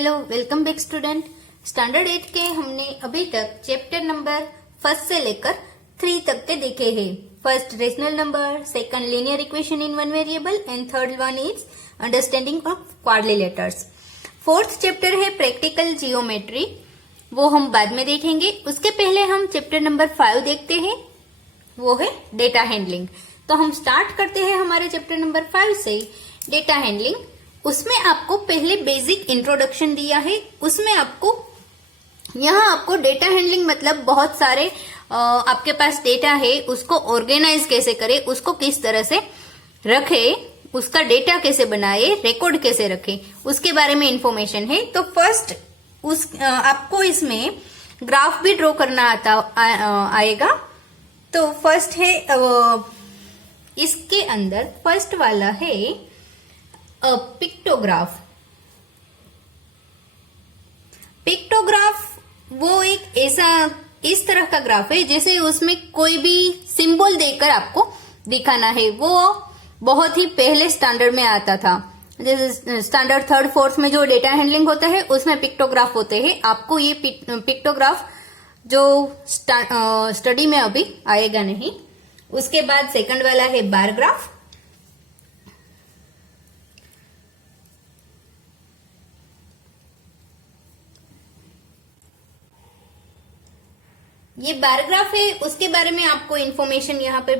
Hello, welcome back student. Standard 8 के हमने अभी तक चैप्टर नंबर 1 से लेकर 3 तक के देखे हैं। First rational number, second linear equation in one variable and third one is understanding of quadrilaterals. Fourth chapter है प्रैक्टिकल जियोमेट्री, वो हम बाद में देखेंगे। उसके पहले हम चैप्टर नंबर 5 देखते हैं, वो है डेटा हैंडलिंग। तो हम स्टार्ट करते हैं हमारे चैप्टर नंबर 5 से, डेटा हैंडलिंग। उसमें आपको पहले बेसिक इंट्रोडक्शन दिया है। उसमें आपको डेटा हैंडलिंग मतलब बहुत सारे आपके पास डेटा है, उसको ऑर्गेनाइज कैसे करे, उसको किस तरह से रखे, उसका डेटा कैसे बनाए, रिकॉर्ड कैसे रखे, उसके बारे में इंफॉर्मेशन है। तो फर्स्ट आपको इसमें ग्राफ भी ड्रॉ करना आएगा। तो फर्स्ट है इसके अंदर फर्स्ट वाला है पिक्टोग्राफ। पिक्टोग्राफ वो एक ऐसा इस तरह का ग्राफ है जैसे उसमें कोई भी सिंबल देकर आपको दिखाना है। वो बहुत ही पहले स्टैंडर्ड में आता था, जैसे स्टैंडर्ड 3rd 4th में जो डेटा हैंडलिंग होता है उसमें पिक्टोग्राफ होते हैं। आपको ये पिक्टोग्राफ जो स्टडी में अभी आएगा नहीं। उसके बाद सेकंड वाला है बार ग्राफ। ये बार ग्राफ है, उसके बारे में आपको इंफॉर्मेशन यहाँ पे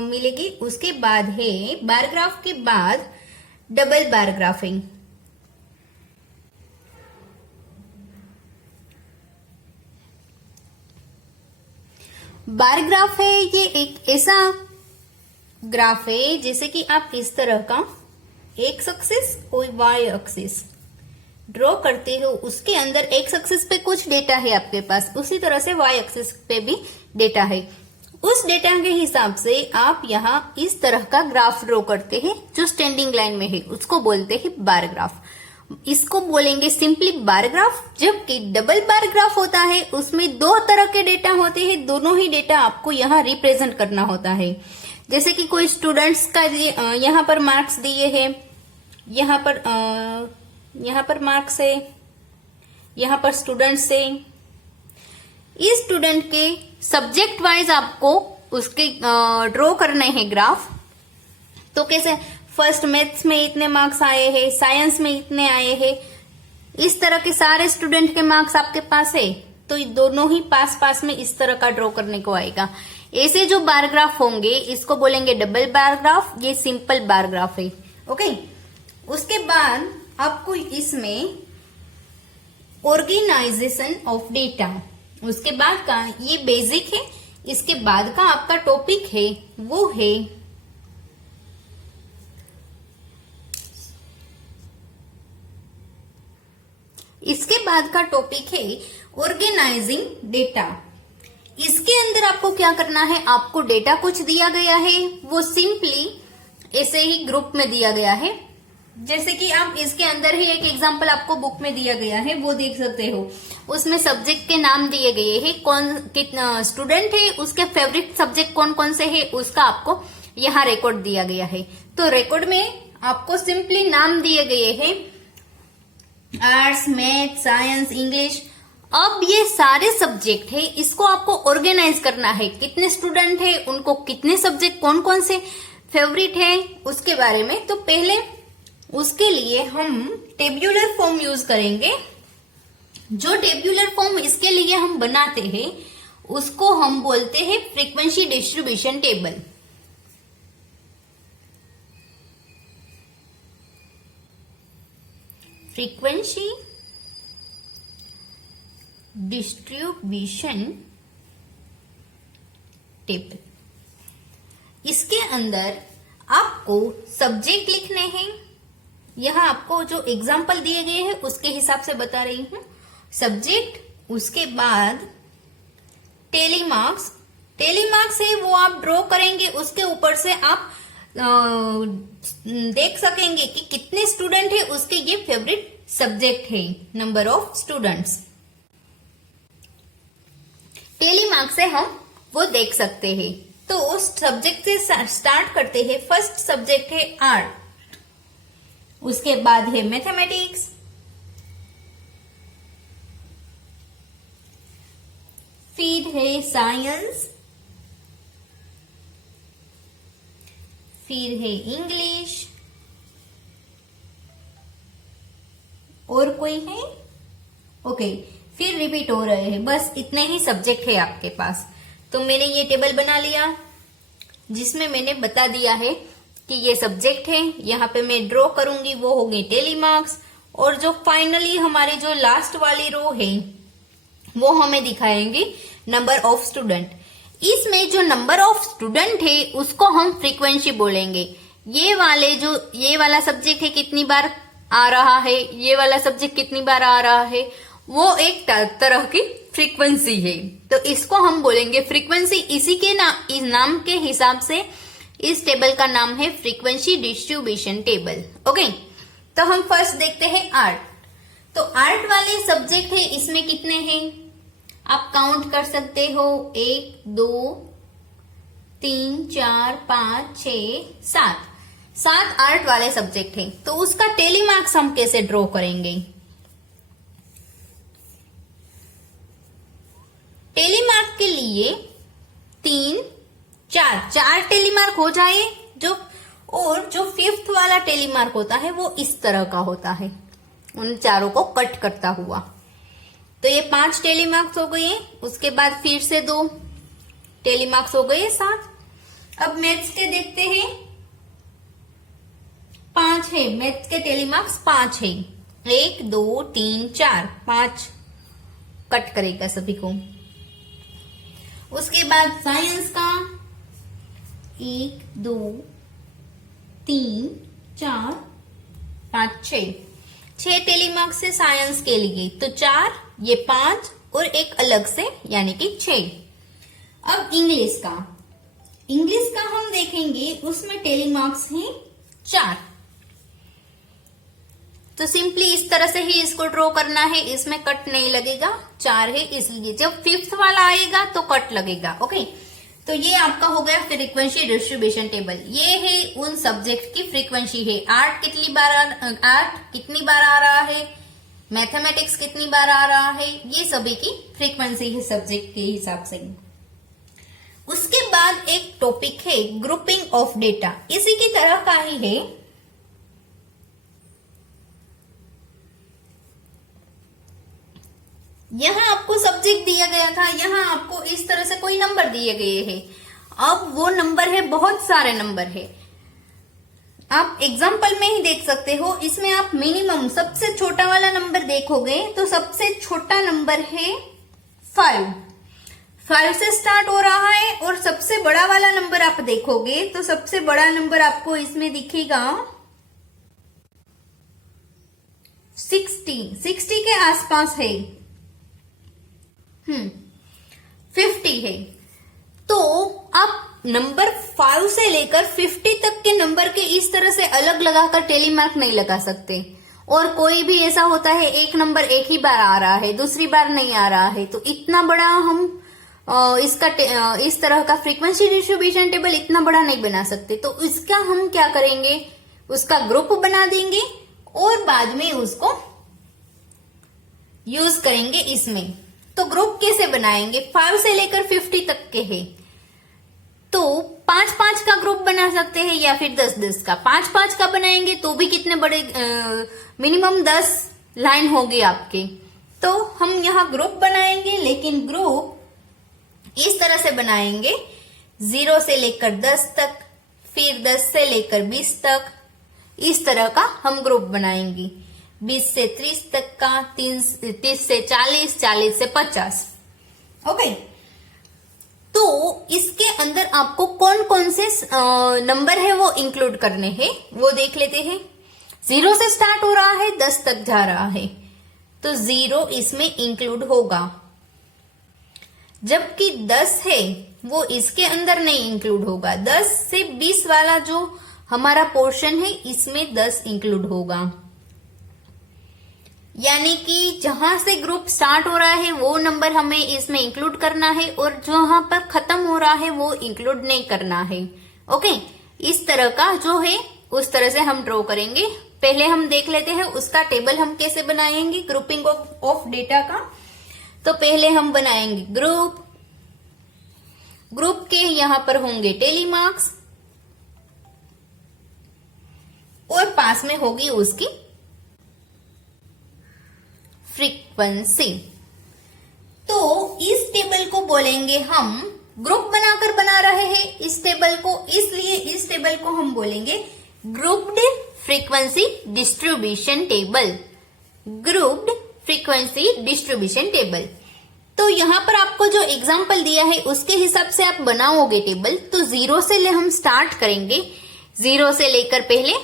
मिलेगी। उसके बाद है बार ग्राफ के बाद डबल बार ग्राफिंग। बार ग्राफ है ये एक ऐसा ग्राफ है जैसे कि आप इस तरह का एक्स एक्सिस और वाई एक्सिस ड्रॉ करते हो, उसके अंदर एक्स एक्सिस पे कुछ डेटा है आपके पास, उसी तरह से वाई एक्सिस पे भी डेटा है। उस डेटा के हिसाब से आप यहाँ इस तरह का ग्राफ ड्रॉ करते हैं जो स्टैंडिंग लाइन में है, उसको बोलते हैं बार ग्राफ। इसको बोलेंगे सिंपली बार ग्राफ। जबकि डबल बार ग्राफ होता है उसमें 2 तरह के डेटा होते हैं, दोनों ही डेटा आपको यहाँ रिप्रेजेंट करना होता है। जैसे कि कोई स्टूडेंट्स का यहाँ पर मार्क्स दिए हैं, यहाँ पर मार्क्स है, यहाँ पर स्टूडेंट्स है। इस स्टूडेंट के सब्जेक्ट वाइज आपको उसके ड्रॉ करने हैं ग्राफ। तो कैसे, फर्स्ट मैथ्स में इतने मार्क्स आए हैं, साइंस में इतने आए हैं, इस तरह के सारे स्टूडेंट के मार्क्स आपके पास है, तो दोनों ही पास में इस तरह का ड्रॉ करने को आएगा। ऐसे जो बार ग्राफ होंगे इसको बोलेंगे डबल बार ग्राफ, ये सिंपल बार ग्राफ है। ओके, उसके बाद आपको इसमें ऑर्गेनाइजेशन ऑफ डेटा, उसके बाद का ये बेसिक है। इसके बाद का आपका टॉपिक है वो है ऑर्गेनाइजिंग डेटा। इसके अंदर आपको क्या करना है, आपको डेटा कुछ दिया गया है, वो सिंपली ऐसे ही ग्रुप में दिया गया है। जैसे कि आप इसके अंदर ही एक एग्जांपल आपको बुक में दिया गया है, वो देख सकते हो। उसमें सब्जेक्ट के नाम दिए गए हैं, कौन कितना स्टूडेंट है, उसके फेवरेट सब्जेक्ट कौन कौन से है, उसका आपको यहाँ रिकॉर्ड दिया गया है। तो रिकॉर्ड में आपको सिंपली नाम दिए गए हैं, आर्ट्स, मैथ, साइंस, इंग्लिश। अब ये सारे सब्जेक्ट है, इसको आपको ऑर्गेनाइज करना है, कितने स्टूडेंट है, उनको कितने सब्जेक्ट कौन कौन से फेवरेट है, उसके बारे में। तो पहले उसके लिए हम टेब्यूलर फॉर्म यूज करेंगे। जो टेब्यूलर फॉर्म इसके लिए हम बनाते हैं उसको हम बोलते हैं frequency distribution table. Frequency distribution table. इसके अंदर आपको सब्जेक्ट लिखने हैं। यहाँ आपको जो एग्जाम्पल दिए गए हैं उसके हिसाब से बता रही हूँ। सब्जेक्ट, उसके बाद टेलीमार्क्स है वो आप ड्रॉ करेंगे। उसके ऊपर से आप देख सकेंगे कि कितने स्टूडेंट है, उसके ये फेवरेट सब्जेक्ट है, नंबर ऑफ स्टूडेंट्स। टेलीमार्क्स से हम वो देख सकते हैं। तो उस सब्जेक्ट से स्टार्ट करते हैं। फर्स्ट सब्जेक्ट है आर्ट, उसके बाद है मैथमेटिक्स, फिर है साइंस, फिर है इंग्लिश, और कोई है? ओके, फिर रिपीट हो रहे हैं। बस इतने ही सब्जेक्ट है आपके पास। तो मैंने ये टेबल बना लिया जिसमें मैंने बता दिया है कि ये सब्जेक्ट है। यहाँ पे मैं ड्रॉ करूंगी, वो होगी टेली मार्क्स। और जो फाइनली हमारी जो लास्ट वाली रो है वो हमें दिखाएंगे नंबर ऑफ स्टूडेंट। इसमें जो नंबर ऑफ स्टूडेंट है उसको हम फ्रीक्वेंसी बोलेंगे। ये वाला सब्जेक्ट है कितनी बार आ रहा है, ये वाला सब्जेक्ट कितनी बार आ रहा है, वो एक तरह की फ्रीक्वेंसी है। तो इसको हम बोलेंगे फ्रीक्वेंसी। इसी के इस नाम के हिसाब से इस टेबल का नाम है फ्रीक्वेंसी डिस्ट्रीब्यूशन टेबल। ओके, तो हम फर्स्ट देखते हैं आर्ट। तो आर्ट वाले सब्जेक्ट है, इसमें कितने हैं आप काउंट कर सकते हो। 1 2 3 4 5 6 7 आर्ट वाले सब्जेक्ट हैं। तो उसका टेली मार्क्स हम कैसे ड्रॉ करेंगे? टेली मार्क के लिए 3 4 टेली मार्क हो जाए और जो फिफ्थ वाला टेली मार्क होता है वो इस तरह का होता है, उन चारों को कट करता हुआ। तो ये 5 टेली मार्क्स हो गए। उसके बाद फिर से 2 टेली मार्क्स हो गए 7। अब मैथ्स के देखते हैं, 5 है। मैथ्स के टेली मार्क्स 5 है। 1 2 3 4 5 कट करेगा सभी को। उसके बाद साइंस का 1 2 3 4 5 6 टेली मार्क्स से साइंस के लिए। तो 4, ये 5 और एक अलग से यानी कि 6। अब इंग्लिश का हम देखेंगे, उसमें टेली मार्क्स हैं 4। तो सिंपली इस तरह से ही इसको ड्रॉ करना है, इसमें कट नहीं लगेगा, 4 है इसलिए। जब फिफ्थ वाला आएगा तो कट लगेगा। ओके, तो ये आपका हो गया फ्रीक्वेंसी डिस्ट्रीब्यूशन टेबल। ये है उन सब्जेक्ट की फ्रीक्वेंसी है। आर्ट कितनी बार आ रहा है, मैथमेटिक्स कितनी बार आ रहा है, ये सभी की फ्रीक्वेंसी है सब्जेक्ट के हिसाब से। उसके बाद एक टॉपिक है ग्रुपिंग ऑफ डेटा, इसी की तरह का ही है। यहाँ आपको सब्जेक्ट दिया गया था, यहाँ आपको इस तरह से कोई नंबर दिए गए हैं। अब वो नंबर है, बहुत सारे नंबर है। आप एग्जाम्पल में ही देख सकते हो, इसमें आप मिनिमम सबसे छोटा वाला नंबर देखोगे तो सबसे छोटा नंबर है 5 से स्टार्ट हो रहा है। और सबसे बड़ा वाला नंबर आप देखोगे तो सबसे बड़ा नंबर आपको इसमें दिखेगा 60 के आसपास है। 50 है। तो आप नंबर 5 से लेकर 50 तक के नंबर के इस तरह से अलग लगाकर टेली मार्क नहीं लगा सकते। और कोई भी ऐसा होता है एक नंबर एक ही बार आ रहा है, दूसरी बार नहीं आ रहा है, तो इतना बड़ा हम इस तरह का फ्रीक्वेंसी डिस्ट्रीब्यूशन टेबल इतना बड़ा नहीं बना सकते। तो इसका हम क्या करेंगे, उसका ग्रुप बना देंगे और बाद में उसको यूज करेंगे इसमें। तो ग्रुप कैसे बनाएंगे, 5 से लेकर 50 तक के है तो 5-5 का ग्रुप बना सकते हैं या फिर 10-10 का। 5-5 का बनाएंगे तो भी कितने बड़े, मिनिमम 10 लाइन होगी आपके। तो हम यहाँ ग्रुप बनाएंगे, लेकिन ग्रुप इस तरह से बनाएंगे 0 से लेकर 10 तक, फिर 10 से लेकर 20 तक, इस तरह का हम ग्रुप बनाएंगे। 20 से 30 तक का, 30 से 40, 40 से 50। ओके, तो इसके अंदर आपको कौन कौन से नंबर है वो इंक्लूड करने हैं वो देख लेते हैं। 0 से स्टार्ट हो रहा है, 10 तक जा रहा है, तो 0 इसमें इंक्लूड होगा। जबकि 10 है वो इसके अंदर नहीं इंक्लूड होगा। 10 से 20 वाला जो हमारा पोर्शन है इसमें 10 इंक्लूड होगा। यानी कि जहां से ग्रुप स्टार्ट हो रहा है वो नंबर हमें इसमें इंक्लूड करना है और जहां पर खत्म हो रहा है वो इंक्लूड नहीं करना है। ओके, इस तरह का जो है उस तरह से हम ड्रॉ करेंगे। पहले हम देख लेते हैं उसका टेबल हम कैसे बनाएंगे ग्रुपिंग ऑफ डेटा का। तो पहले हम बनाएंगे ग्रुप, ग्रुप के यहाँ पर होंगे टेली मार्क्स और पास में होगी उसकी फ्रीक्वेंसी। तो इस टेबल को बोलेंगे हम, ग्रुप बनाकर बना रहे हैं इस टेबल को, इसलिए इस टेबल को हम बोलेंगे grouped frequency distribution table. Grouped frequency distribution table. तो यहाँ पर आपको जो एग्जाम्पल दिया है उसके हिसाब से आप बनाओगे टेबल। तो 0 से हम स्टार्ट करेंगे, 0 से लेकर पहले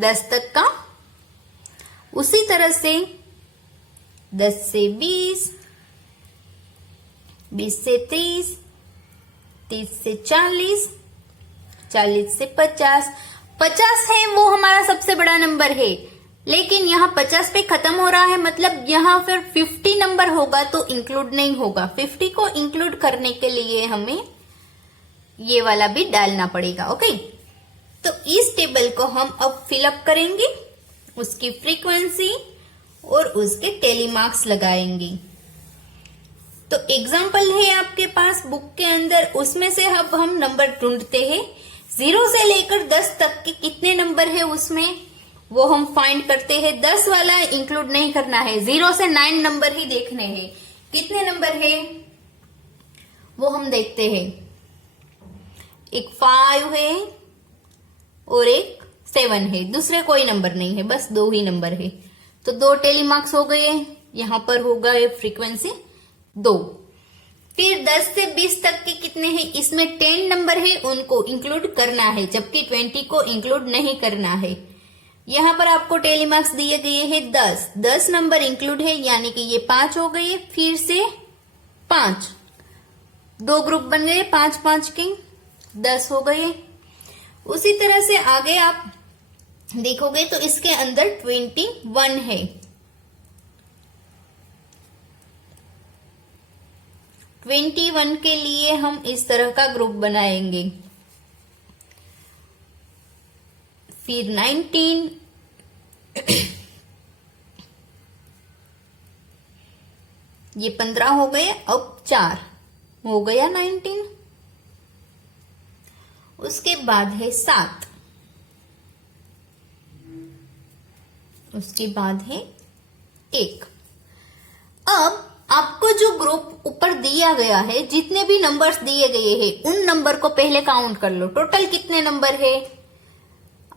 10 तक का, उसी तरह से 10 से 20, 20 से 30, 30 से 40, 40 से 50, 50 है वो हमारा सबसे बड़ा नंबर है, लेकिन यहाँ 50 पे खत्म हो रहा है, मतलब यहाँ फिर 50 नंबर होगा तो इंक्लूड नहीं होगा। 50 को इंक्लूड करने के लिए हमें ये वाला भी डालना पड़ेगा। ओके, तो इस टेबल को हम अब फिलअप करेंगे, उसकी फ्रीक्वेंसी और उसके टेली मार्क्स लगाएंगे। तो एग्जाम्पल है आपके पास बुक के अंदर, उसमें से अब हम नंबर ढूंढते हैं। 0 से लेकर 10 तक के कितने नंबर है उसमें, वो हम फाइंड करते हैं। 10 वाला इंक्लूड नहीं करना है, 0 से 9 नंबर ही देखने हैं। कितने नंबर है वो हम देखते हैं। एक 5 है और एक 7 है, दूसरे कोई नंबर नहीं है, बस 2 ही नंबर है। तो 2 टेली मार्क्स हो गए, यहाँ पर होगा ये फ्रीक्वेंसी 2। फिर 10 से 20 तक के कितने हैं, इसमें 10 नंबर है, उनको इंक्लूड करना है, जबकि 20 को इंक्लूड नहीं करना है। यहाँ पर आपको टेली मार्क्स दिए गए हैं 10, 10 नंबर इंक्लूड है, यानी कि ये 5 हो गए। फिर से 5, 2 ग्रुप बन गए 5-5 के, 10 हो गए। उसी तरह से आगे आप देखोगे तो इसके अंदर 21 है। 21 के लिए हम इस तरह का ग्रुप बनाएंगे। फिर 19, ये 15 हो गए, अब 4 हो गया 19। उसके बाद है 7, उसके बाद है 1। अब आपको जो ग्रुप ऊपर दिया गया है, जितने भी नंबर्स दिए गए हैं, उन नंबर को पहले काउंट कर लो। टोटल कितने नंबर है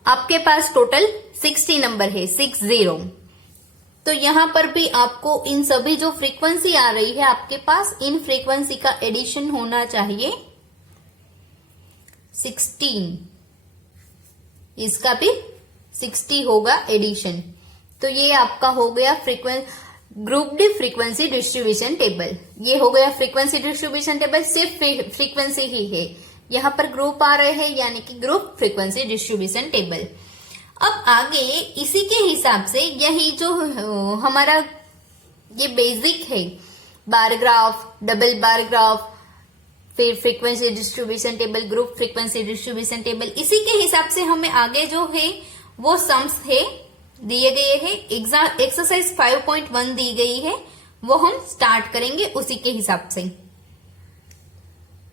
आपके पास? टोटल 60 नंबर है, 60। तो यहां पर भी आपको इन सभी जो फ्रीक्वेंसी आ रही है आपके पास, इन फ्रीक्वेंसी का एडिशन होना चाहिए 16। इसका भी 60 होगा एडिशन। तो ये आपका हो गया ग्रुप्ड फ्रीक्वेंसी डिस्ट्रीब्यूशन टेबल। ये हो गया फ्रीक्वेंसी डिस्ट्रीब्यूशन टेबल, सिर्फ फ्रीक्वेंसी ही है, यहाँ पर ग्रुप आ रहे हैं, यानी कि ग्रुप फ्रीक्वेंसी डिस्ट्रीब्यूशन टेबल। अब आगे इसी के हिसाब से यही जो हमारा ये बेसिक है, bar graph, double bar graph, फिर frequency distribution table, group frequency distribution table, इसी के हिसाब से हमें आगे जो है वो सम्स है दिए गए हैं। एक्सरसाइज 5.1 दी गई है, वो हम स्टार्ट करेंगे उसी के हिसाब से।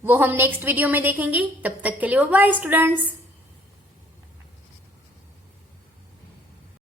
वो हम नेक्स्ट वीडियो में देखेंगे। तब तक के लिए बाय स्टूडेंट्स।